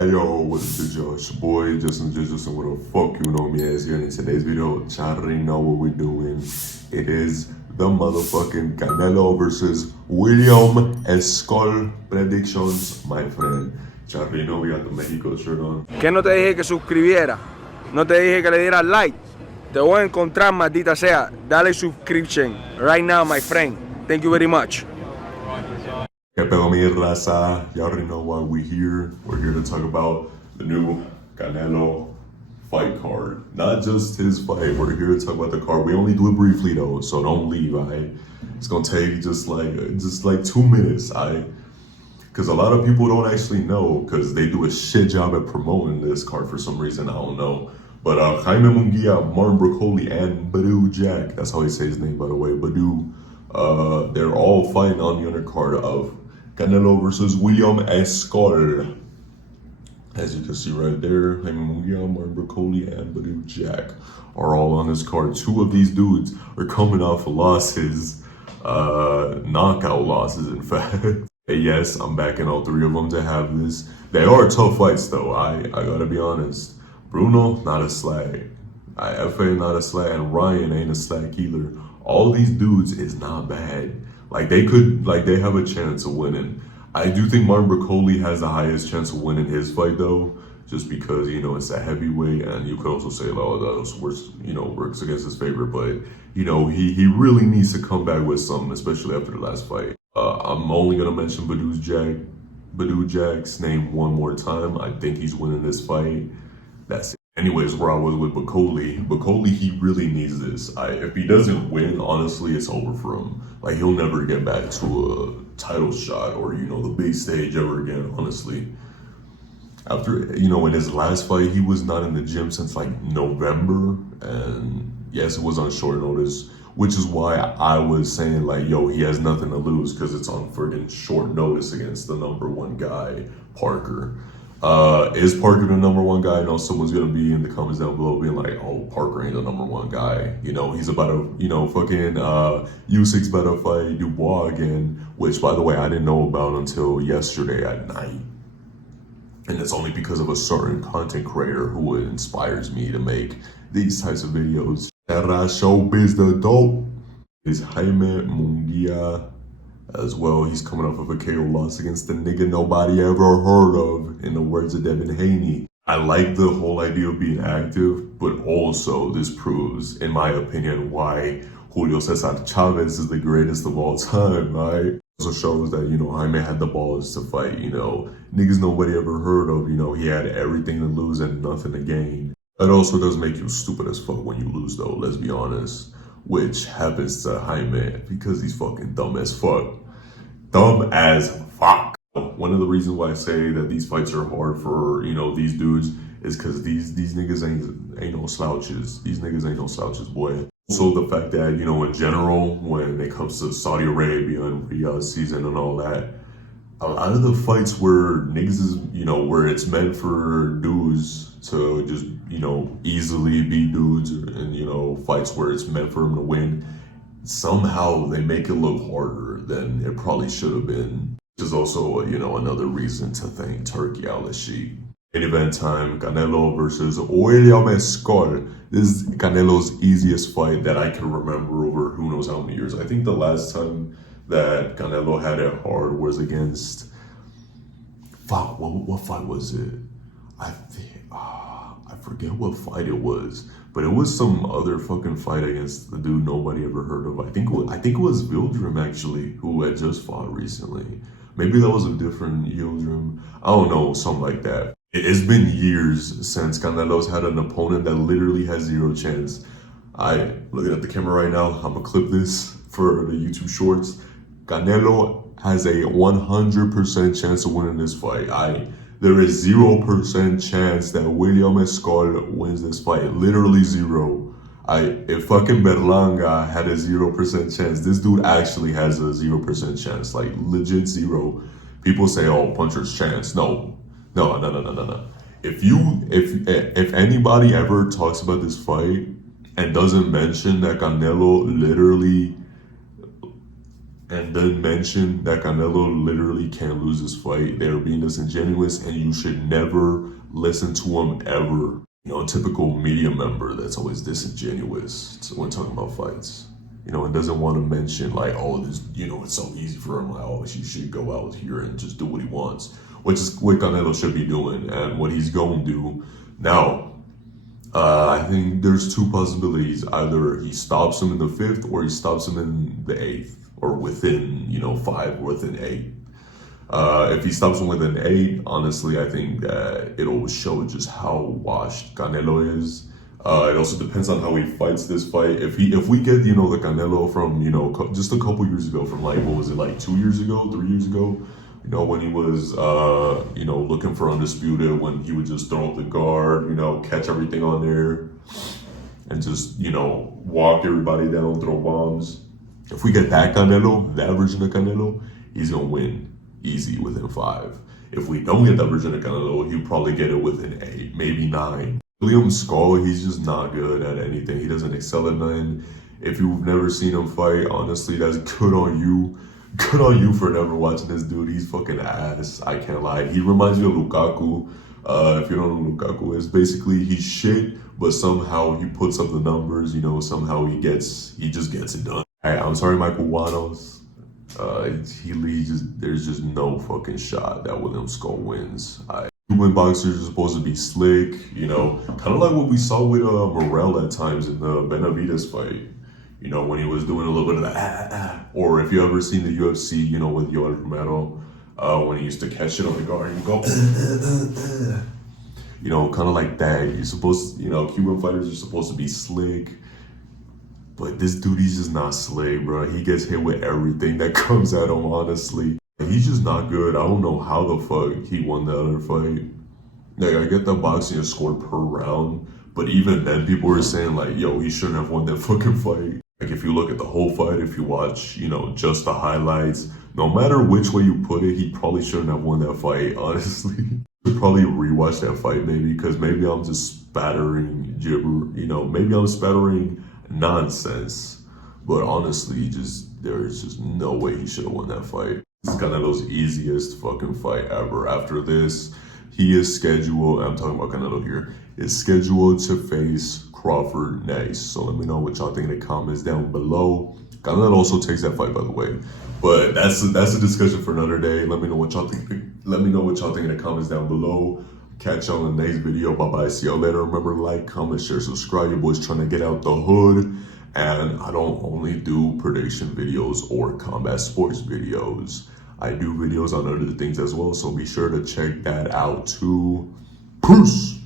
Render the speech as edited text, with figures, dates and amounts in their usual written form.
Hey yo, what's the Josh boy? Justin what the fuck you know me as here. And in today's video, y'all already know what we're doing. It is the motherfucking Canelo versus William Scull predictions, my friend. Y'all already know we got the Mexico shirt on. ¿Qué no te dije que suscribiera? No te dije que le dieras like. Te voy a encontrar, maldita sea. Dale subscription right now, my friend. Thank you very much. Que pedo mi raza. Y'all already know why we're here. We're here to talk about the new Canelo fight card. Not just his fight. We're here to talk about the card. We only do it briefly though, so don't leave. It's gonna take just like 2 minutes. Because a lot of people don't actually know because they do a shit job at promoting this card for some reason. I don't know. But Jaime Munguia, Martin Broccoli, and Badu Jack, that's how he says his name, by the way, Badu, they're all fighting on the undercard of Canelo versus William Scull. As you can see right there, Jaime Munguia, Martin Broccoli, and Badu Jack are all on this card. Two of these dudes are coming off losses, knockout losses, in fact. Yes, I'm backing all three of them to have this. They are tough fights, though. I gotta be honest. Bruno, not a slag. FA, not a slag. And Ryan ain't a slag either. All these dudes is not bad. Like, they have a chance of winning. I do think Martin Broccoli has the highest chance of winning his fight, though. Just because, it's a heavyweight. And you could also say, oh, that works against his favor. But, he really needs to come back with something, especially after the last fight. I'm only going to mention Badu Jack's name one more time. I think he's winning this fight. That's it. Anyways, where I was with Broccoli, he really needs this. If he doesn't win, honestly, it's over for him. Like, he'll never get back to a title shot or, the big stage ever again, honestly. After, in his last fight, he was not in the gym since, November. And, yes, it was on short notice. Which is why I was saying, he has nothing to lose because it's on friggin' short notice against the #1 guy, Parker. Is Parker the #1 guy? I know someone's gonna be in the comments down below being like, oh, Parker ain't the #1 guy. He's about to, fucking Usyk's about to fight Dubois again, which, by the way, I didn't know about until yesterday at night. And it's only because of a certain content creator who inspires me to make these types of videos. Showbiz the dope is Jaime Munguia as well. He's coming off of a KO loss against the nigga nobody ever heard of, in the words of Devin Haney. I like the whole idea of being active, but also this proves, in my opinion, why Julio Cesar Chavez is the greatest of all time, right? It also shows that, Jaime had the balls to fight, niggas nobody ever heard of, he had everything to lose and nothing to gain. It also does make you stupid as fuck when you lose, though, let's be honest. Which happens to Jaime because he's fucking dumb as fuck. Dumb as fuck. One of the reasons why I say that these fights are hard for, these dudes is because these niggas ain't no slouches. These niggas ain't no slouches, boy. Also, the fact that, in general, when it comes to Saudi Arabia and Riyadh season and all that, a lot of the fights where niggas is, where it's meant for dudes to just, easily beat dudes and, fights where it's meant for them to win, somehow they make it look harder than it probably should have been. Which is also, another reason to thank Turkey Al-Sheikh. In event time, Canelo versus William Scull. This is Canelo's easiest fight that I can remember over who knows how many years. I think the last time that Canelo had it hard was against, what fight was it? I forget what fight it was, but it was some other fucking fight against the dude nobody ever heard of. I think it was Yildirim, actually, who had just fought recently. Maybe that was a different Yildirim. I don't know, something like that. It's been years since Canelo's had an opponent that literally has zero chance. Looking at the camera right now, I'm gonna clip this for the YouTube shorts. Canelo has a 100% chance of winning this fight. There is 0% chance that William Scull wins this fight. Literally zero. If fucking Berlanga had a 0% chance, this dude actually has a 0% chance. Like, legit zero. People say, oh, puncher's chance. No. If anybody ever talks about this fight and doesn't mention that Canelo literally and then mention that Canelo literally can't lose this fight. They're being disingenuous, and you should never listen to him ever. You know, a typical media member that's always disingenuous when talking about fights. You know, and doesn't want to mention like, oh, this, you know, it's so easy for him. Like, oh, he should go out here and just do what he wants, which is what Canelo should be doing and what he's going to do. Now, I think there's two possibilities. Either he stops him in the 5th or he stops him in the 8th or within, you know, 5 or within 8. If he stops him within 8, honestly, I think that it'll show just how washed Canelo is. It also depends on how he fights this fight. If we get, you know, the Canelo from, you know, just a couple years ago, from like, what was it, like 2 years ago, 3 years ago, you know, when he was, you know, looking for Undisputed, when he would just throw up the guard, you know, catch everything on there and just, you know, walk everybody down, throw bombs. If we get that Canelo, that version of Canelo, he's going to win easy within 5. If we don't get that version of Canelo, he'll probably get it within 8, maybe 9. William Scull, he's just not good at anything. He doesn't excel at nothing. If you've never seen him fight, honestly, that's good on you. Good on you for never watching this dude. He's fucking ass. I can't lie. He reminds me of Lukaku. If you don't know who Lukaku is, basically he's shit, but somehow he puts up the numbers. You know, somehow he just gets it done. Hey, I'm sorry, Michael Wanos. There's just no fucking shot that William Scull wins. Cuban boxers are supposed to be slick, you know, kind of like what we saw with Morel at times in the Benavidez fight. You know, when he was doing a little bit of that, or if you ever seen the UFC, you know, with Yoel Romero, when he used to catch it on the guard and go, you know, kind of like that. You're supposed to, you know, Cuban fighters are supposed to be slick. But this dude, he's just not slick, bro. He gets hit with everything that comes at him, honestly. He's just not good. I don't know how the fuck he won the other fight. Like, I get that boxing is scored per round, but even then people were saying like, yo, he shouldn't have won that fucking fight. Like, if you look at the whole fight, if you watch, you know, just the highlights, no matter which way you put it, he probably shouldn't have won that fight, honestly. Should probably rewatch that fight maybe, because maybe I'm just spattering gibber, you know, maybe I'm spattering nonsense. But honestly, there's just no way he should have won that fight. This is Canelo's easiest fucking fight ever. After this, he is scheduled, I'm talking about Canelo here, is scheduled to face Crawford next. So let me know what y'all think in the comments down below. Canelo also takes that fight, by the way. But that's a discussion for another day. Let me know what y'all think. Let me know what y'all think in the comments down below. Catch y'all in the next video. Bye-bye. See y'all later. Remember, like, comment, share, subscribe. Your boy's trying to get out the hood. And I don't only do prediction videos or combat sports videos. I do videos on other things as well, so be sure to check that out too. Peace!